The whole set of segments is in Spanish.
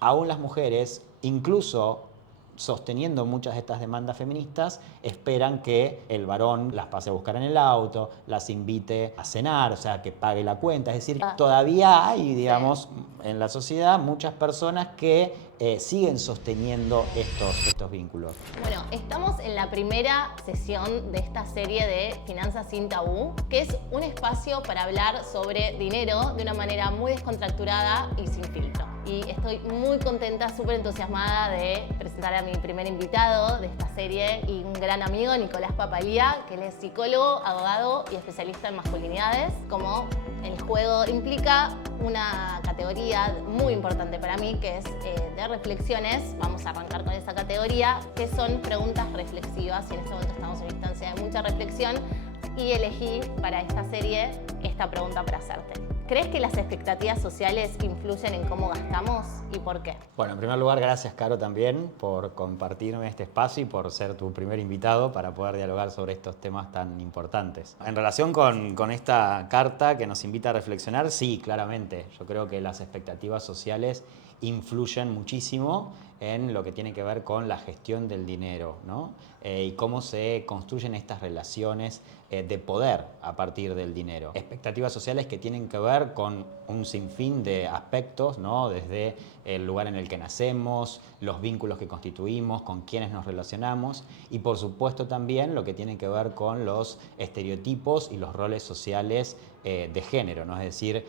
Aún las mujeres, incluso sosteniendo muchas de estas demandas feministas, esperan que el varón las pase a buscar en el auto, las invite a cenar, o sea, que pague la cuenta. Es decir, todavía hay, digamos, en la sociedad muchas personas que siguen sosteniendo estos vínculos. Bueno, estamos en la primera sesión de esta serie de Finanzas sin Tabú, que es un espacio para hablar sobre dinero de una manera muy descontracturada y sin filtro. Y estoy muy contenta, súper entusiasmada de presentar a mi primer invitado de esta serie y un gran amigo, Nicolás Papalía, que él es psicólogo, abogado y especialista en masculinidades. Como el juego implica una categoría muy importante para mí, que es de reflexiones. Vamos a arrancar con esa categoría, que son preguntas reflexivas, y en este momento estamos en una instancia de mucha reflexión y elegí para esta serie esta pregunta para hacerte. ¿Crees que las expectativas sociales influyen en cómo gastamos y por qué? Bueno, en primer lugar, gracias, Caro, también por compartirme este espacio y por ser tu primer invitado para poder dialogar sobre estos temas tan importantes. En relación con esta carta que nos invita a reflexionar, sí, claramente. Yo creo que las expectativas sociales influyen muchísimo en lo que tiene que ver con la gestión del dinero, ¿no? Y cómo se construyen estas relaciones de poder a partir del dinero. Expectativas sociales que tienen que ver con un sinfín de aspectos, ¿no? Desde el lugar en el que nacemos, los vínculos que constituimos, con quienes nos relacionamos y por supuesto también lo que tiene que ver con los estereotipos y los roles sociales de género, ¿no? Es decir,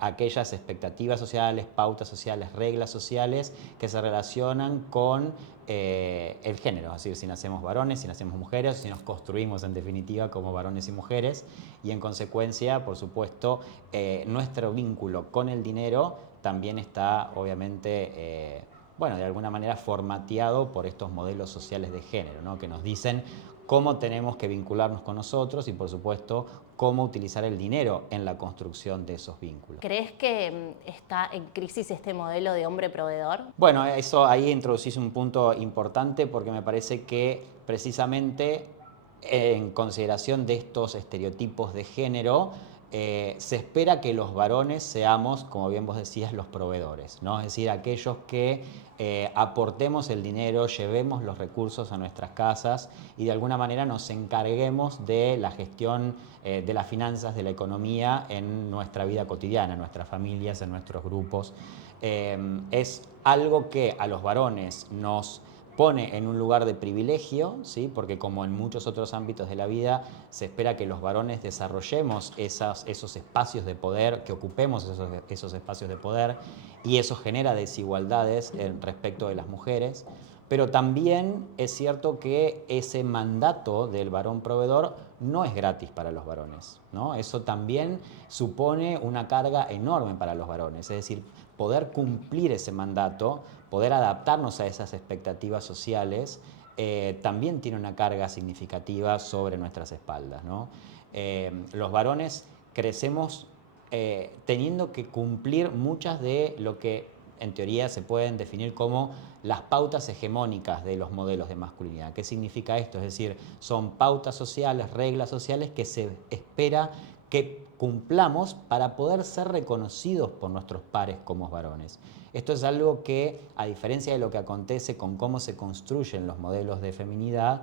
aquellas expectativas sociales, pautas sociales, reglas sociales que se relacionan con el género, es decir, si nacemos varones, si nacemos mujeres, si nos construimos en definitiva como varones y mujeres y en consecuencia, por supuesto, nuestro vínculo con el dinero también está obviamente, bueno, de alguna manera formateado por estos modelos sociales de género, ¿no? Que nos dicen cómo tenemos que vincularnos con nosotros y por supuesto cómo utilizar el dinero en la construcción de esos vínculos. ¿Crees que está en crisis este modelo de hombre proveedor? Bueno, eso ahí introducís un punto importante porque me parece que precisamente en consideración de estos estereotipos de género, se espera que los varones seamos, como bien vos decías, los proveedores, ¿no? Es decir, aquellos que aportemos el dinero, llevemos los recursos a nuestras casas y de alguna manera nos encarguemos de la gestión de las finanzas, de la economía en nuestra vida cotidiana, en nuestras familias, en nuestros grupos. Es algo que a los varones nos pone en un lugar de privilegio, ¿sí? Porque como en muchos otros ámbitos de la vida, se espera que los varones desarrollemos esos espacios de poder, que ocupemos esos espacios de poder, y eso genera desigualdades respecto de las mujeres. Pero también es cierto que ese mandato del varón proveedor no es gratis para los varones, ¿no? Eso también supone una carga enorme para los varones, es decir, poder cumplir ese mandato, poder adaptarnos a esas expectativas sociales, también tiene una carga significativa sobre nuestras espaldas, ¿no? Los varones crecemos teniendo que cumplir muchas de lo que en teoría se pueden definir como las pautas hegemónicas de los modelos de masculinidad. ¿Qué significa esto? Es decir, son pautas sociales, reglas sociales que se espera que cumplamos para poder ser reconocidos por nuestros pares como varones. Esto es algo que, a diferencia de lo que acontece con cómo se construyen los modelos de feminidad,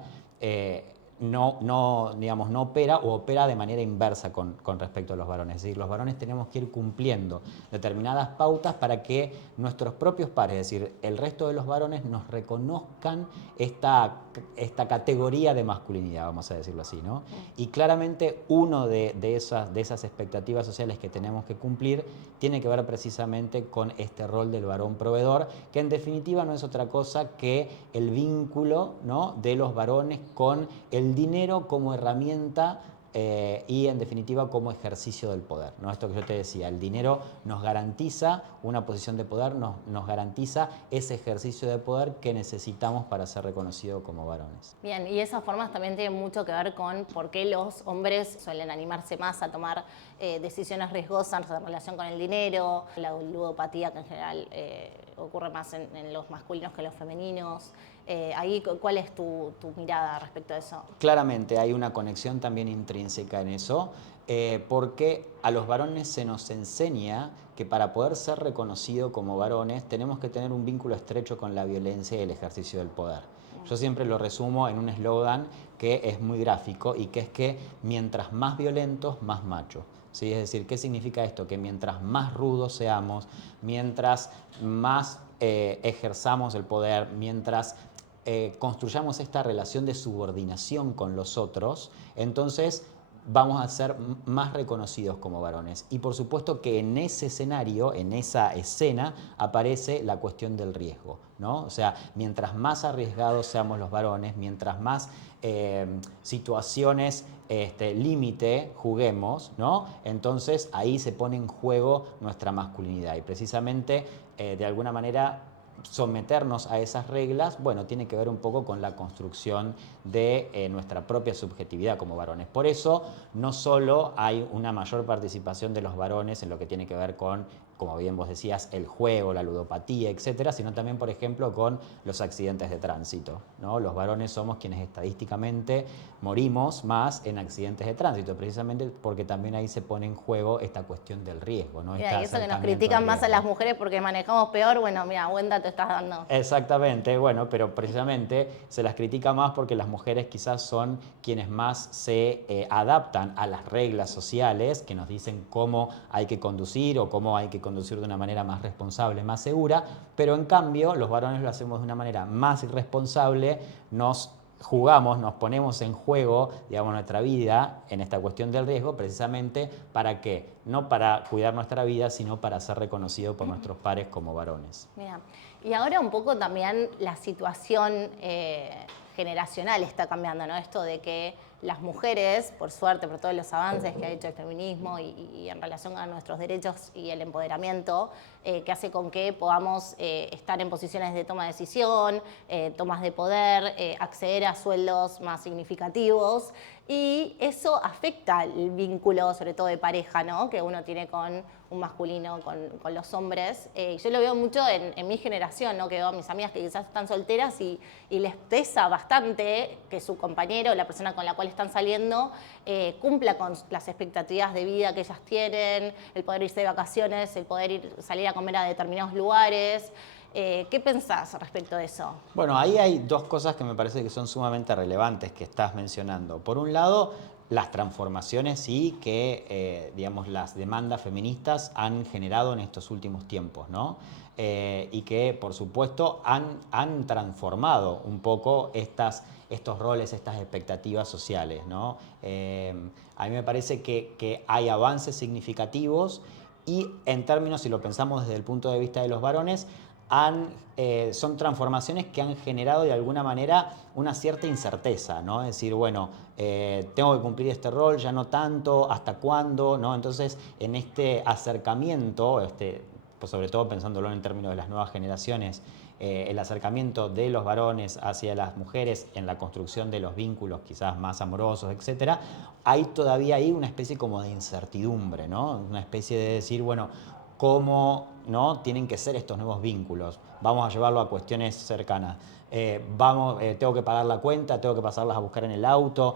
digamos, no opera o opera de manera inversa con respecto a los varones. Es decir, los varones tenemos que ir cumpliendo determinadas pautas para que nuestros propios pares, es decir, el resto de los varones, nos reconozcan esta categoría de masculinidad, vamos a decirlo así, ¿no? Y claramente uno de esas expectativas sociales que tenemos que cumplir tiene que ver precisamente con este rol del varón proveedor, que en definitiva no es otra cosa que el vínculo, ¿no?, de los varones con el dinero como herramienta y en definitiva como ejercicio del poder, ¿no? Esto que yo te decía, el dinero nos garantiza una posición de poder, nos garantiza ese ejercicio de poder que necesitamos para ser reconocidos como varones. Bien, y esas formas también tienen mucho que ver con por qué los hombres suelen animarse más a tomar decisiones riesgosas en relación con el dinero, la ludopatía que en general ocurre más en los masculinos que en los femeninos. Ahí, ¿cuál es tu mirada respecto a eso? Claramente hay una conexión también intrínseca en eso, porque a los varones se nos enseña que para poder ser reconocido como varones tenemos que tener un vínculo estrecho con la violencia y el ejercicio del poder. Yo siempre lo resumo en un eslogan que es muy gráfico y que es que mientras más violentos, más machos. ¿Sí? Es decir, ¿qué significa esto? Que mientras más rudos seamos, mientras más ejerzamos el poder, mientras construyamos esta relación de subordinación con los otros, entonces vamos a ser más reconocidos como varones. Y por supuesto que en ese escenario, en esa escena, aparece la cuestión del riesgo, ¿no? O sea, mientras más arriesgados seamos los varones, mientras más situaciones límite juguemos, ¿no? Entonces ahí se pone en juego nuestra masculinidad. Y precisamente, de alguna manera, someternos a esas reglas, bueno, tiene que ver un poco con la construcción de nuestra propia subjetividad como varones. Por eso, no solo hay una mayor participación de los varones en lo que tiene que ver con, como bien vos decías, el juego, la ludopatía, etcétera, sino también, por ejemplo, con los accidentes de tránsito, ¿no? Los varones somos quienes estadísticamente morimos más en accidentes de tránsito, precisamente porque también ahí se pone en juego esta cuestión del riesgo, ¿no? Mira, y eso que nos critican más a las mujeres porque manejamos peor, bueno, mira, buen dato estás dando. Exactamente, bueno, pero precisamente se las critica más porque las mujeres quizás son quienes más se adaptan a las reglas sociales que nos dicen cómo hay que conducir o cómo hay que conducir de una manera más responsable, más segura, pero en cambio los varones lo hacemos de una manera más irresponsable, nos jugamos, nos ponemos en juego, digamos, nuestra vida en esta cuestión del riesgo, precisamente para qué, no para cuidar nuestra vida, sino para ser reconocidos por nuestros pares como varones. Mira, y ahora un poco también la situación generacional está cambiando, ¿no? Esto de que las mujeres, por suerte, por todos los avances que ha hecho el feminismo y en relación a nuestros derechos y el empoderamiento, que hace con que podamos estar en posiciones de toma de decisión, tomas de poder, acceder a sueldos más significativos, y eso afecta el vínculo, sobre todo de pareja, ¿no? Que uno tiene con un masculino, con los hombres. Yo lo veo mucho en mi generación, ¿no? Que veo a mis amigas que quizás están solteras y les pesa bastante que su compañero, la persona con la cual están saliendo, cumpla con las expectativas de vida que ellas tienen, el poder irse de vacaciones, el poder salir a comer a determinados lugares. ¿Qué pensás respecto de eso? Bueno, ahí hay dos cosas que me parece que son sumamente relevantes que estás mencionando. Por un lado, las transformaciones y que, digamos, las demandas feministas han generado en estos últimos tiempos, ¿no? Y que, por supuesto, han transformado un poco estos roles, estas expectativas sociales, ¿no? A mí me parece que hay avances significativos y en términos, si lo pensamos desde el punto de vista de los varones, son transformaciones que han generado de alguna manera una cierta incerteza, ¿no? Es decir, bueno, tengo que cumplir este rol, ya no tanto, ¿hasta cuándo? ¿No? Entonces, en este acercamiento, pues sobre todo pensándolo en términos de las nuevas generaciones, el acercamiento de los varones hacia las mujeres en la construcción de los vínculos quizás más amorosos, etcétera, hay todavía ahí una especie como de incertidumbre, ¿no? Una especie de decir, bueno, cómo, ¿no?, tienen que ser estos nuevos vínculos. Vamos a llevarlo a cuestiones cercanas. Tengo que pagar la cuenta, tengo que pasarlas a buscar en el auto.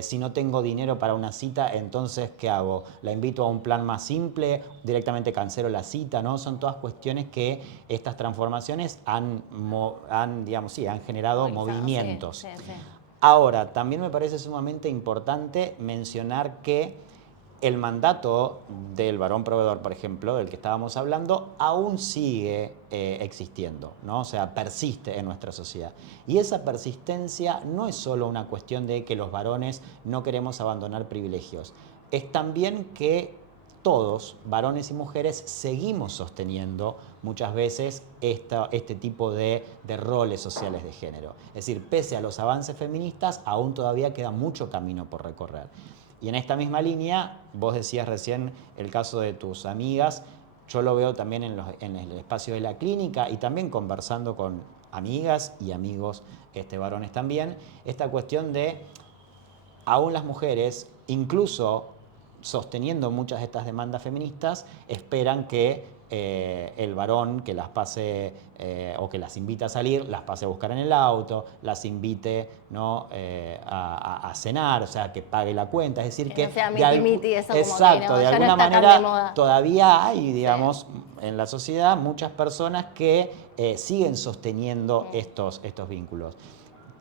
Si no tengo dinero para una cita, entonces, ¿qué hago? ¿La invito a un plan más simple? ¿Directamente cancelo la cita? ¿No? Son todas cuestiones que estas transformaciones han generado movimientos. Sí, sí, sí. Ahora, también me parece sumamente importante mencionar que el mandato del varón proveedor, por ejemplo, del que estábamos hablando, aún sigue existiendo, ¿no? O sea, persiste en nuestra sociedad. Y esa persistencia no es solo una cuestión de que los varones no queremos abandonar privilegios, es también que todos, varones y mujeres, seguimos sosteniendo muchas veces este tipo de roles sociales de género. Es decir, pese a los avances feministas, aún todavía queda mucho camino por recorrer. Y en esta misma línea, vos decías recién el caso de tus amigas, yo lo veo también en el espacio de la clínica y también conversando con amigas y amigos varones también, esta cuestión de aún las mujeres, incluso sosteniendo muchas de estas demandas feministas, esperan que el varón que las pase o que las invite a salir, las pase a buscar en el auto, las invite, ¿no? A cenar, o sea, que pague la cuenta. Es decir, Que que no sea miti-miti, eso como que exacto, no, de ya no alguna está tan de moda. manera todavía hay, digamos, Sí. en la sociedad muchas personas que siguen sosteniendo estos vínculos.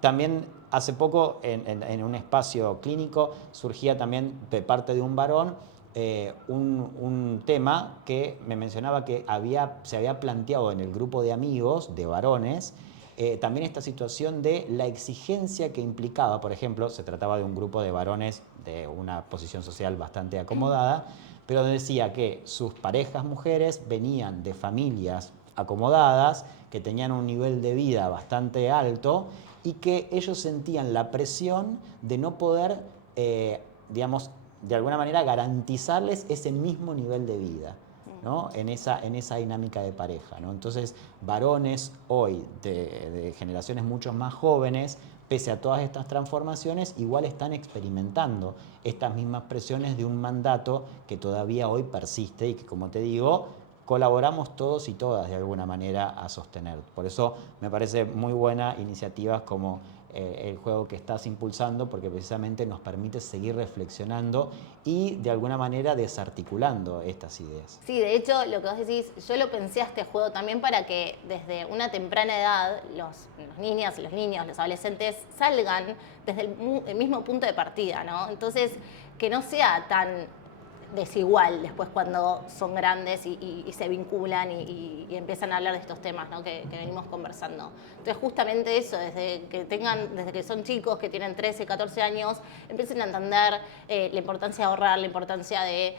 También hace poco en un espacio clínico surgía también de parte de un varón un tema que me mencionaba que se había planteado en el grupo de amigos de varones también esta situación de la exigencia que implicaba, por ejemplo, se trataba de un grupo de varones de una posición social bastante acomodada, pero decía que sus parejas mujeres venían de familias acomodadas, que tenían un nivel de vida bastante alto y que ellos sentían la presión de no poder, digamos, de alguna manera garantizarles ese mismo nivel de vida, ¿no? En esa dinámica de pareja, ¿no? Entonces, varones hoy de generaciones mucho más jóvenes, pese a todas estas transformaciones, igual están experimentando estas mismas presiones de un mandato que todavía hoy persiste y que, como te digo, colaboramos todos y todas de alguna manera a sostener. Por eso me parece muy buena iniciativas como el juego que estás impulsando, porque precisamente nos permite seguir reflexionando y de alguna manera desarticulando estas ideas. Sí, de hecho, lo que vos decís, yo lo pensé a este juego también para que desde una temprana edad los niñas, los niños, los adolescentes salgan desde el mismo punto de partida, ¿no? Entonces, que no sea tan desigual después cuando son grandes y se vinculan y empiezan a hablar de estos temas, ¿no? que venimos conversando. Entonces justamente eso, desde que son chicos, que tienen 13, 14 años, empiecen a entender la importancia de ahorrar, la importancia de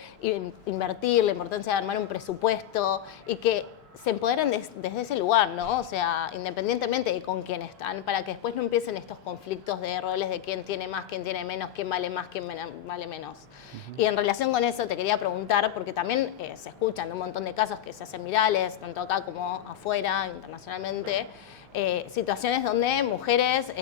invertir, la importancia de armar un presupuesto y que se empoderan desde ese lugar, ¿no? O sea, independientemente de con quién están, para que después no empiecen estos conflictos de roles de quién tiene más, quién tiene menos, quién vale más, quién vale menos. Y en relación con eso te quería preguntar, porque también se escuchan un montón de casos que se hacen virales, tanto acá como afuera, internacionalmente, situaciones donde mujeres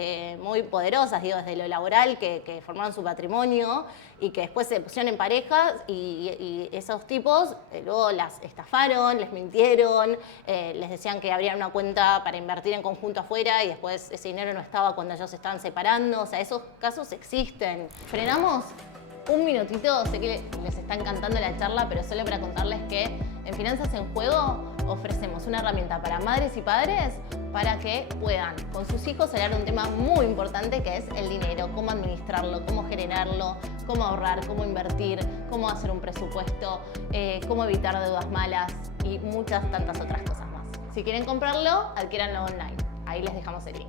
muy poderosas, digo, desde lo laboral, que formaron su patrimonio y que después se pusieron en parejas y esos tipos luego las estafaron, les mintieron, les decían que abrían una cuenta para invertir en conjunto afuera y después ese dinero no estaba cuando ellos se estaban separando. O sea, esos casos existen. Frenamos un minutito, sé que les está encantando la charla, pero solo para contarles que en Finanzas en Juego ofrecemos una herramienta para madres y padres para que puedan con sus hijos hablar de un tema muy importante que es el dinero, cómo administrarlo, cómo generarlo, cómo ahorrar, cómo invertir, cómo hacer un presupuesto, cómo evitar deudas malas y muchas tantas otras cosas más. Si quieren comprarlo, adquiéranlo online. Ahí les dejamos el link.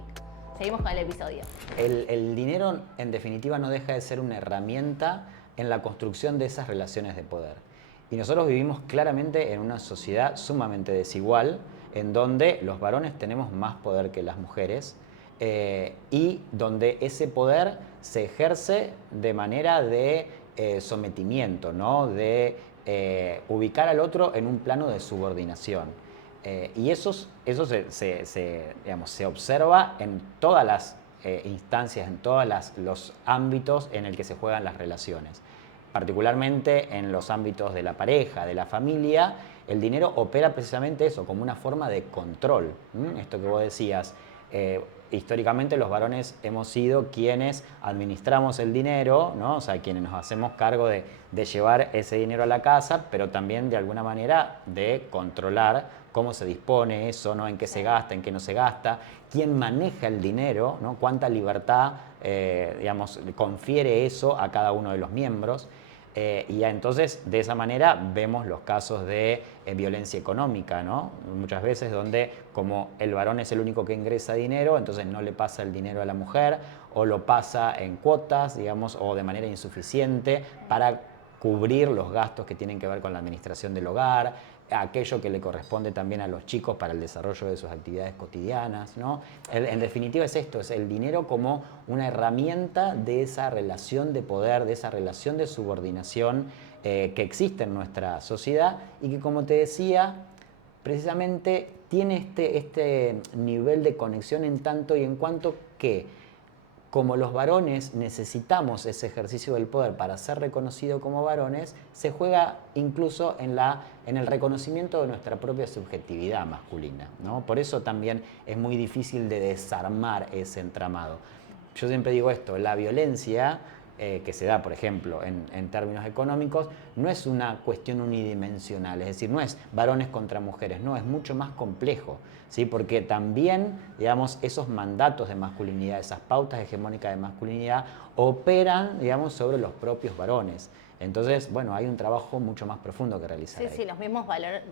Seguimos con el episodio. El dinero, en definitiva, no deja de ser una herramienta en la construcción de esas relaciones de poder. Y nosotros vivimos claramente en una sociedad sumamente desigual, en donde los varones tenemos más poder que las mujeres y donde ese poder se ejerce de manera de sometimiento, ¿no? De ubicar al otro en un plano de subordinación. Y eso se observa en todas las instancias, en todos los ámbitos en el que se juegan las relaciones. Particularmente en los ámbitos de la pareja, de la familia, el dinero opera precisamente eso, como una forma de control. Esto que vos decías, históricamente los varones hemos sido quienes administramos el dinero, ¿no? O sea, quienes nos hacemos cargo de llevar ese dinero a la casa, pero también de alguna manera de controlar cómo se dispone eso, ¿no? En qué se gasta, en qué no se gasta, quién maneja el dinero, ¿no? Cuánta libertad confiere eso a cada uno de los miembros. Y entonces de esa manera vemos los casos de violencia económica, ¿no? Muchas veces donde como el varón es el único que ingresa dinero, entonces no le pasa el dinero a la mujer o lo pasa en cuotas, digamos, o de manera insuficiente para cubrir los gastos que tienen que ver con la administración del hogar, aquello que le corresponde también a los chicos para el desarrollo de sus actividades cotidianas, ¿no? En definitiva es esto, es el dinero como una herramienta de esa relación de poder, de esa relación de subordinación que existe en nuestra sociedad y que, como te decía, precisamente tiene este nivel de conexión en tanto y en cuanto que como los varones necesitamos ese ejercicio del poder para ser reconocido como varones, se juega incluso en el reconocimiento de nuestra propia subjetividad masculina, ¿no? Por eso también es muy difícil de desarmar ese entramado. Yo siempre digo esto, la violencia que se da, por ejemplo, en términos económicos, no es una cuestión unidimensional, es decir, no es varones contra mujeres, no, es mucho más complejo, ¿sí? Porque también, digamos, esos mandatos de masculinidad, esas pautas hegemónicas de masculinidad, operan, digamos, sobre los propios varones. Entonces, bueno, hay un trabajo mucho más profundo que realizar. Sí, ahí. sí, los mismos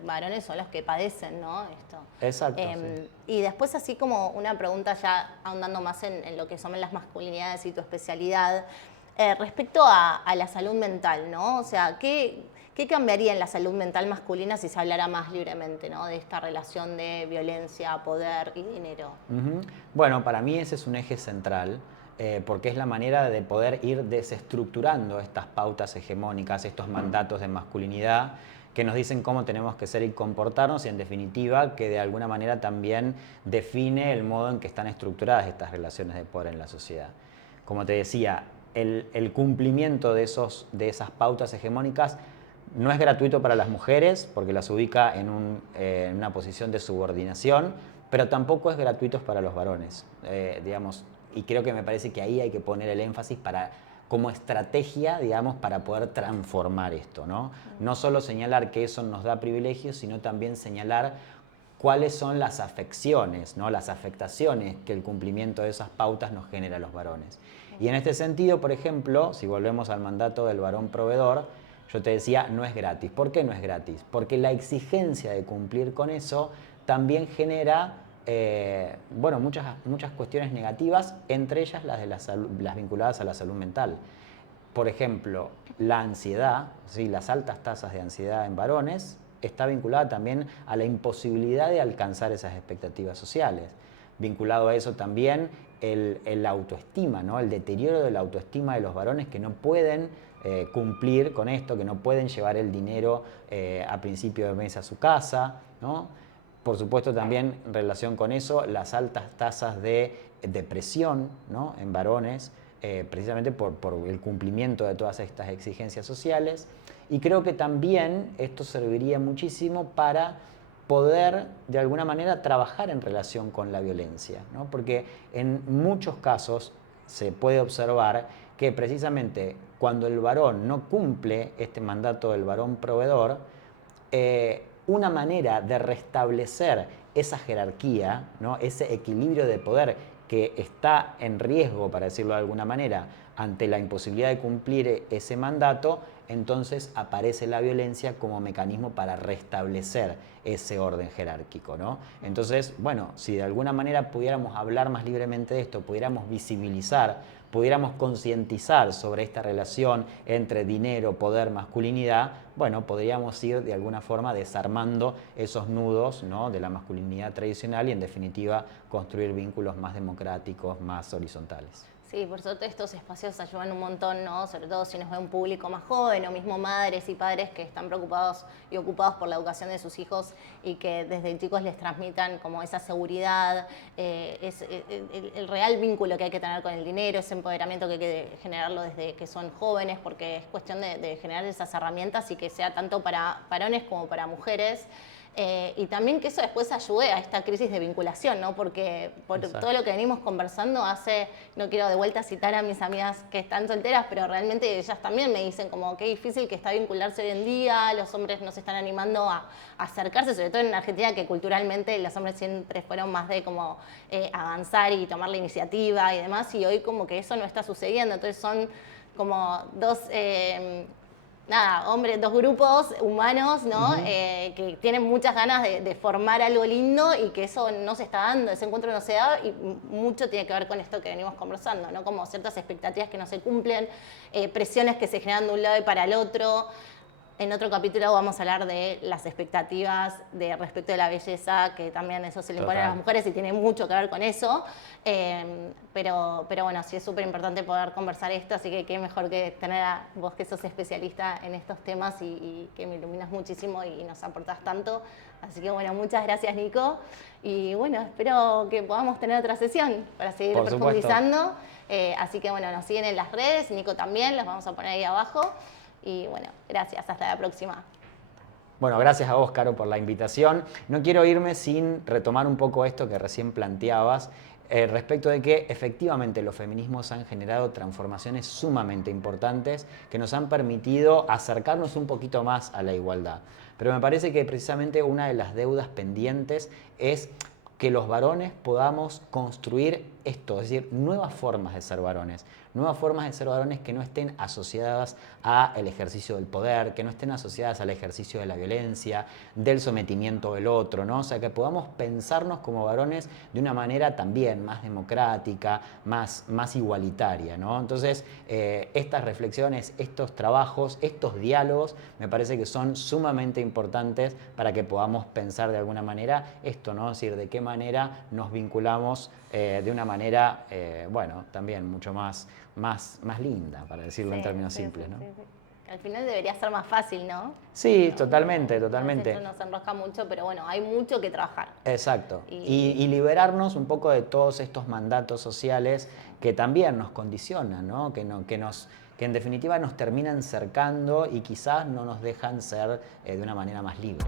varones son los que padecen, ¿no? Esto. Exacto. Sí. Y después, así como una pregunta ya ahondando más en lo que son las masculinidades y tu especialidad, respecto a la salud mental, ¿no? O sea, ¿qué cambiaría en la salud mental masculina si se hablara más libremente, ¿no? De esta relación de violencia, poder y dinero. Bueno, para mí ese es un eje central. Porque es la manera de poder ir desestructurando estas pautas hegemónicas, estos mandatos de masculinidad que nos dicen cómo tenemos que ser y comportarnos y en definitiva que de alguna manera también define el modo en que están estructuradas estas relaciones de poder en la sociedad. Como te decía, el cumplimiento de esas pautas hegemónicas no es gratuito para las mujeres porque las ubica en una posición de subordinación, pero tampoco es gratuito para los varones, digamos. Y creo que me parece que ahí hay que poner el énfasis como estrategia, digamos, para poder transformar esto, ¿no? No solo señalar que eso nos da privilegios, sino también señalar cuáles son las afecciones, ¿no? Las afectaciones que el cumplimiento de esas pautas nos genera a los varones. Y en este sentido, por ejemplo, si volvemos al mandato del varón proveedor, yo te decía, no es gratis. ¿Por qué no es gratis? Porque la exigencia de cumplir con eso también genera bueno, muchas cuestiones negativas, entre ellas las vinculadas a la salud mental. Por ejemplo, la ansiedad, ¿sí? Las altas tasas de ansiedad en varones está vinculada también a la imposibilidad de alcanzar esas expectativas sociales. Vinculado a eso también el autoestima, ¿no? El deterioro de la autoestima de los varones que no pueden cumplir con esto, que no pueden llevar el dinero a principio de mes a su casa, ¿no? Por supuesto también en relación con eso, las altas tasas de depresión, ¿no? En varones, precisamente por el cumplimiento de todas estas exigencias sociales. Y creo que también esto serviría muchísimo para poder de alguna manera trabajar en relación con la violencia, ¿no? Porque en muchos casos se puede observar que precisamente cuando el varón no cumple este mandato del varón proveedor, una manera de restablecer esa jerarquía, ¿no? Ese equilibrio de poder que está en riesgo, para decirlo de alguna manera, ante la imposibilidad de cumplir ese mandato, entonces aparece la violencia como mecanismo para restablecer ese orden jerárquico, ¿no? Entonces, bueno, si de alguna manera pudiéramos hablar más libremente de esto, pudiéramos visibilizar, pudiéramos concientizar sobre esta relación entre dinero, poder, masculinidad, bueno, podríamos ir de alguna forma desarmando esos nudos, ¿no? De la masculinidad tradicional y en definitiva construir vínculos más democráticos, más horizontales. Sí, por suerte estos espacios ayudan un montón, ¿no? Sobre todo si nos ve un público más joven o mismo madres y padres que están preocupados y ocupados por la educación de sus hijos y que desde chicos les transmitan como esa seguridad, el real vínculo que hay que tener con el dinero, ese empoderamiento que hay que generarlo desde que son jóvenes, porque es cuestión de generar esas herramientas y que sea tanto para varones como para mujeres. Y también que eso después ayude a esta crisis de vinculación, ¿no? Porque por todo lo que venimos conversando no quiero de vuelta citar a mis amigas que están solteras, pero realmente ellas también me dicen como qué difícil que está vincularse hoy en día, los hombres no se están animando a acercarse, sobre todo en Argentina, que culturalmente los hombres siempre fueron más de como avanzar y tomar la iniciativa y demás, y hoy como que eso no está sucediendo, entonces son como dos grupos humanos, ¿no? Que tienen muchas ganas de formar algo lindo y que eso no se está dando, ese encuentro no se da y mucho tiene que ver con esto que venimos conversando, ¿no? Como ciertas expectativas que no se cumplen, presiones que se generan de un lado y para el otro. En otro capítulo vamos a hablar de las expectativas de respecto de la belleza, que también eso se le impone a las mujeres y tiene mucho que ver con eso. Pero bueno, sí es súper importante poder conversar esto, así que qué mejor que tener a vos que sos especialista en estos temas y que me iluminas muchísimo y nos aportás tanto. Así que bueno, muchas gracias, Nico. Y bueno, espero que podamos tener otra sesión para seguir profundizando. Así que bueno, nos siguen en las redes, Nico también, los vamos a poner ahí abajo. Y bueno, gracias, hasta la próxima. Bueno, gracias a vos, Caro, por la invitación. No quiero irme sin retomar un poco esto que recién planteabas, respecto de que efectivamente los feminismos han generado transformaciones sumamente importantes que nos han permitido acercarnos un poquito más a la igualdad. Pero me parece que precisamente una de las deudas pendientes es que los varones podamos construir esto, es decir, nuevas formas de ser varones que no estén asociadas al ejercicio del poder, que no estén asociadas al ejercicio de la violencia, del sometimiento del otro, ¿no? O sea, que podamos pensarnos como varones de una manera también más democrática, más igualitaria, ¿no? Entonces, estas reflexiones, estos trabajos, estos diálogos, me parece que son sumamente importantes para que podamos pensar de alguna manera esto, ¿no? Es decir, de qué manera nos vinculamos de una manera, bueno, también mucho más linda, para decirlo en términos simples, ¿no? Sí. Al final debería ser más fácil, ¿no? Sí, totalmente. Esto nos enrosca mucho, pero bueno, hay mucho que trabajar. Exacto. Y liberarnos un poco de todos estos mandatos sociales que también nos condicionan, ¿no? Que en definitiva nos terminan cercando y quizás no nos dejan ser de una manera más libre.